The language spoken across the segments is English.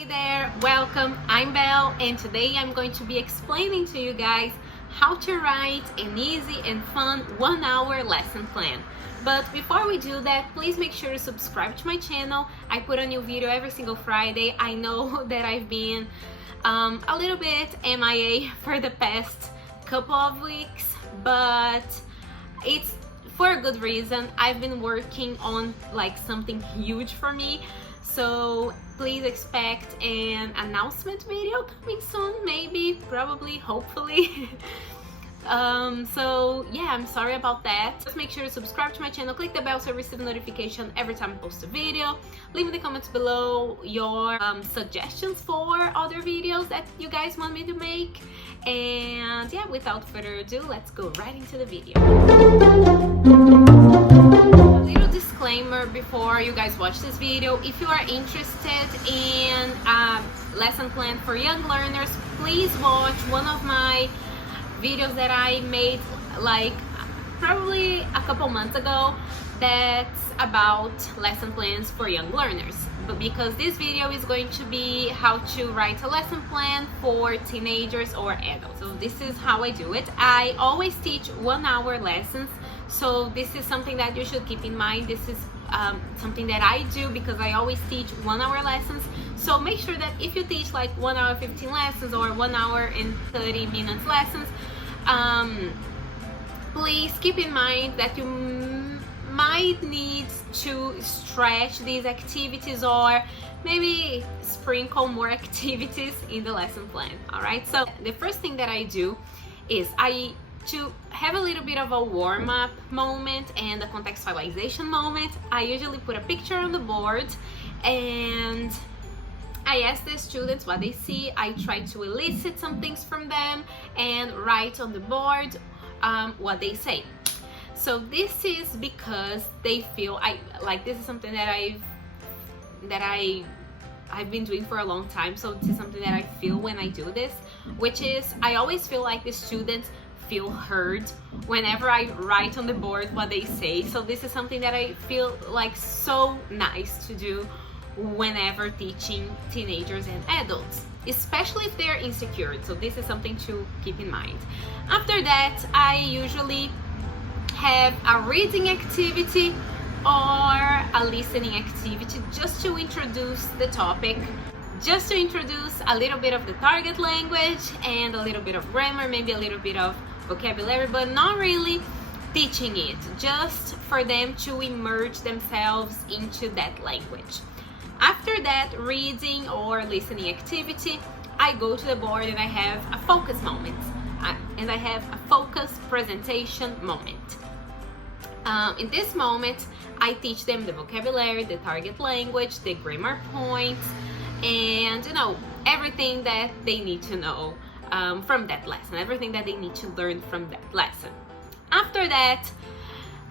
Hey there, welcome. I'm Belle, and today I'm going to be explaining to you guys how to write an easy and fun 1-hour lesson plan. But before we do that, please make sure to subscribe to my channel. I put a new video every single Friday. I know that I've been a little bit MIA for the past couple of weeks, but it's for a good reason. I've been working on like something huge for me, so please expect an announcement video coming soon, maybe, probably, hopefully. So yeah, I'm sorry about that. Just make sure to subscribe to my channel, click the bell so you receive a notification every time I post a video. Leave in the comments below your suggestions for other videos that you guys want me to make. And yeah, without further ado, let's go right into the video. A little disclaimer before you guys watch this video: if you are interested in a lesson plan for young learners, please watch one of my videos that I made like probably a couple months ago that's about lesson plans for young learners. But because this video is going to be how to write a lesson plan for teenagers or adults, so this is how I do it. I always teach 1-hour lessons, so this is something that you should keep in mind. This is something that I do because I always teach 1-hour lessons. So make sure that if you teach like 1 hour 15 lessons or 1 hour and 30 minutes lessons, please keep in mind that you might need to stretch these activities or maybe sprinkle more activities in the lesson plan. All right, so the first thing that I do is to have a little bit of a warm-up moment and a contextualization moment. I usually put a picture on the board and I ask the students what they see. I try to elicit some things from them and write on the board what they say. So this is because they feel this is something that I've been doing for a long time. So this is something that I feel when I do this, which is I always feel like the students feel heard whenever I write on the board what they say. So this is something that I feel like so nice to do whenever teaching teenagers and adults, especially if they're insecure. So this is something to keep in mind. After that, I usually have a reading activity or a listening activity just to introduce the topic, just to introduce a little bit of the target language and a little bit of grammar, maybe a little bit of vocabulary, but not really teaching it, just for them to immerse themselves into that language. After that reading or listening activity, I go to the board and I have a focus moment, and I have a focus presentation moment. In this moment, I teach them the vocabulary, the target language, the grammar points, and everything that they need to know from that lesson, everything that they need to learn from that lesson. After that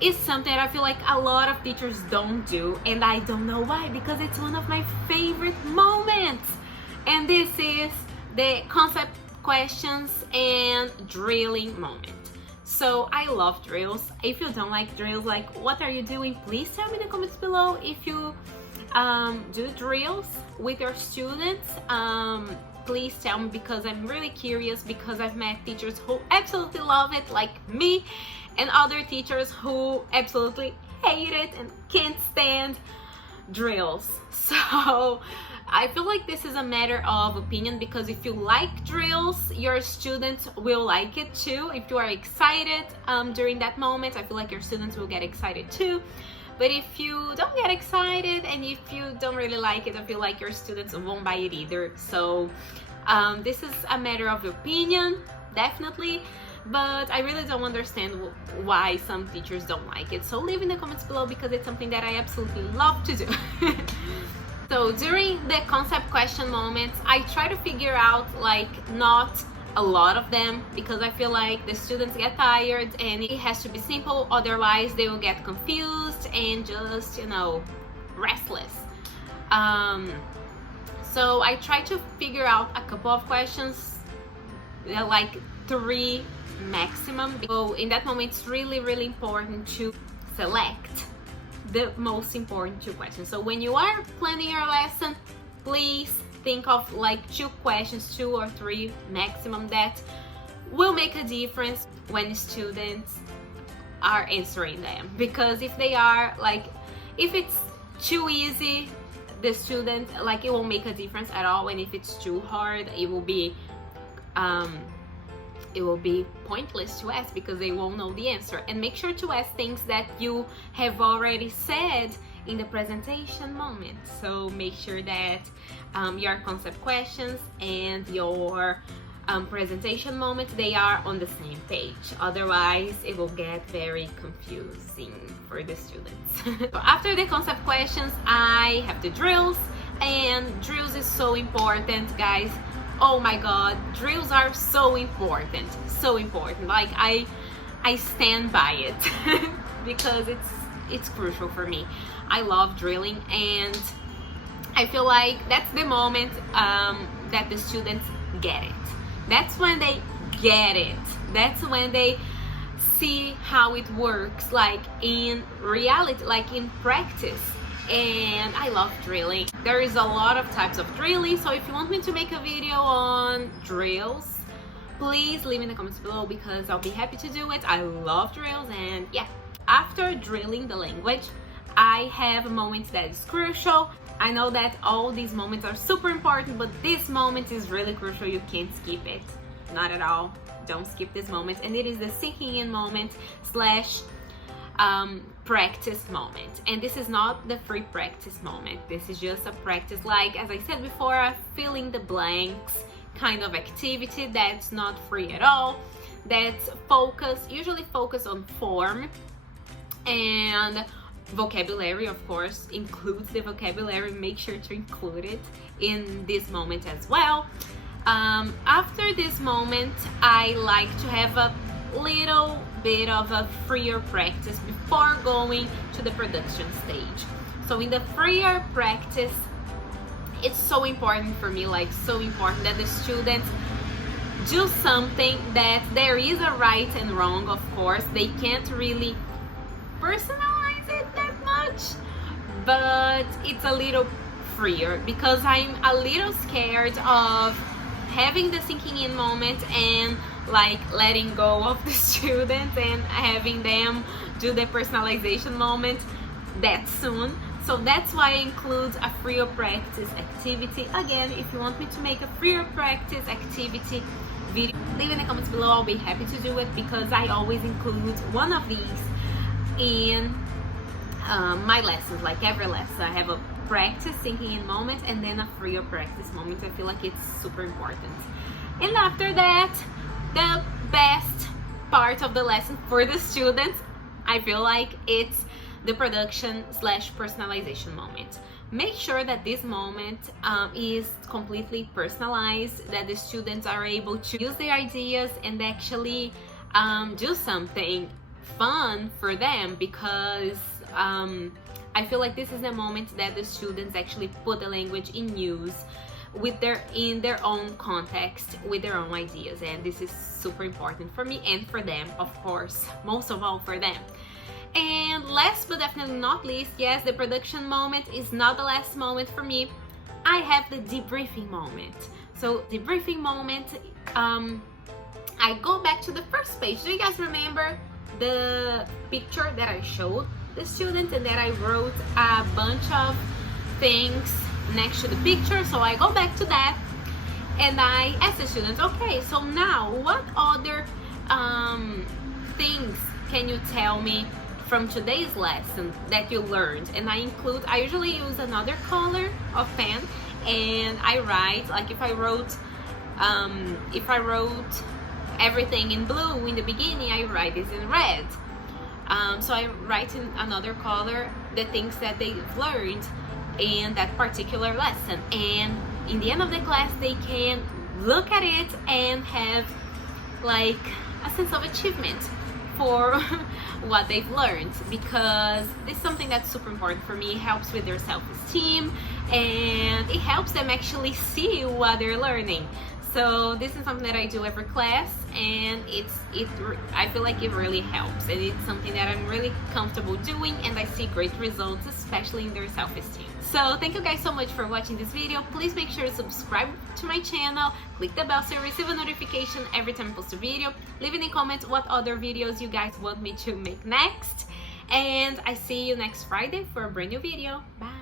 is something that I feel like a lot of teachers don't do, and I don't know why, because it's one of my favorite moments, and this is the concept questions and drilling moment. So I love drills. If you don't like drills, like what are you doing, please tell me in the comments below. If you do drills with your students, please tell me, because I'm really curious, because I've met teachers who absolutely love it like me, and other teachers who absolutely hate it and can't stand drills. So I feel like this is a matter of opinion, because if you like drills, your students will like it too. If you are excited during that moment, I feel like your students will get excited too. But if you don't get excited and if you don't really like it, I feel like your students won't buy it either. So this is a matter of opinion, definitely. But I really don't understand why some teachers don't like it. So leave in the comments below, because it's something that I absolutely love to do. So during the concept question moments, I try to figure out not a lot of them, because I feel like the students get tired and it has to be simple, otherwise they will get confused and just restless. So I try to figure out a couple of questions, like 3 maximum. So in that moment, it's really important to select the most important 2 questions. So when you are planning your lesson, please think of like 2 questions, 2 or 3 maximum, that will make a difference when students are answering them. Because if they are like, if it's too easy, the student, like, it won't make a difference at all. And if it's too hard, it will be pointless to ask, because they won't know the answer. And make sure to ask things that you have already said in the presentation moment. So make sure that your concept questions and your presentation moment, they are on the same page. Otherwise, it will get very confusing for the students. So after the concept questions, I have the drills, and drills is so important, guys. Oh my god, drills are so important, so important. Like, I stand by it because it's crucial for me. I love drilling, and I feel like that's the moment that the students get it. That's when they get it. That's when they see how it works, like in reality, like in practice. And I love drilling. There is a lot of types of drilling, so if you want me to make a video on drills, please leave in the comments below, because I'll be happy to do it. I love drills. And yeah, after drilling the language, I have a moment that is crucial. I know that all these moments are super important, but this moment is really crucial. You can't skip it. Not at all. Don't skip this moment. And it is the sinking in moment slash practice moment. And this is not the free practice moment. This is just a practice, like, as I said before, a filling the blanks kind of activity that's not free at all. That's usually focused on form and vocabulary. Of course, includes the vocabulary. Make sure to include it in this moment as well. After this moment, I like to have a little bit of a freer practice before going to the production stage. So in the freer practice, it's so important for me, like so important, that the students do something that there is a right and wrong. Of course, they can't really personalize it that much, but it's a little freer, because I'm a little scared of having the sinking in moment and like letting go of the students and having them do the personalization moment that soon. So that's why I include a freer practice activity. Again, if you want me to make a freer practice activity video, leave in the comments below. I'll be happy to do it, because I always include one of these in my lessons. Like every lesson, I have a practice sinking in moment and then a freer practice moment. I feel like it's super important. And after that, the best part of the lesson for the students, I feel like it's the production slash personalization moment. Make sure that this moment is completely personalized, that the students are able to use their ideas and actually do something fun for them, because I feel like this is the moment that the students actually put the language in use in their own context, with their own ideas. And this is super important for me and for them, of course, most of all for them. And last but definitely not least, yes, the production moment is not the last moment for me. I have the debriefing moment. So debriefing moment, I go back to the first page. Do you guys remember the picture that I showed the students and that I wrote a bunch of things next to the picture? So I go back to that and I ask the students, okay, so now what other things can you tell me from today's lesson that you learned? And I usually use another color of pen, and I write, like if I wrote everything in blue in the beginning, I write this in red. So I write in another color the things that they've learned in that particular lesson, and in the end of the class they can look at it and have like a sense of achievement for what they've learned, because this is something that's super important for me. It helps with their self-esteem and it helps them actually see what they're learning. So this is something that I do every class, and I feel like it really helps, and it's something that I'm really comfortable doing, and I see great results, especially in their self-esteem. So thank you guys so much for watching this video. Please make sure to subscribe to my channel, click the bell so you receive a notification every time I post a video. Leave in the comments what other videos you guys want me to make next, and I see you next Friday for a brand new video. Bye.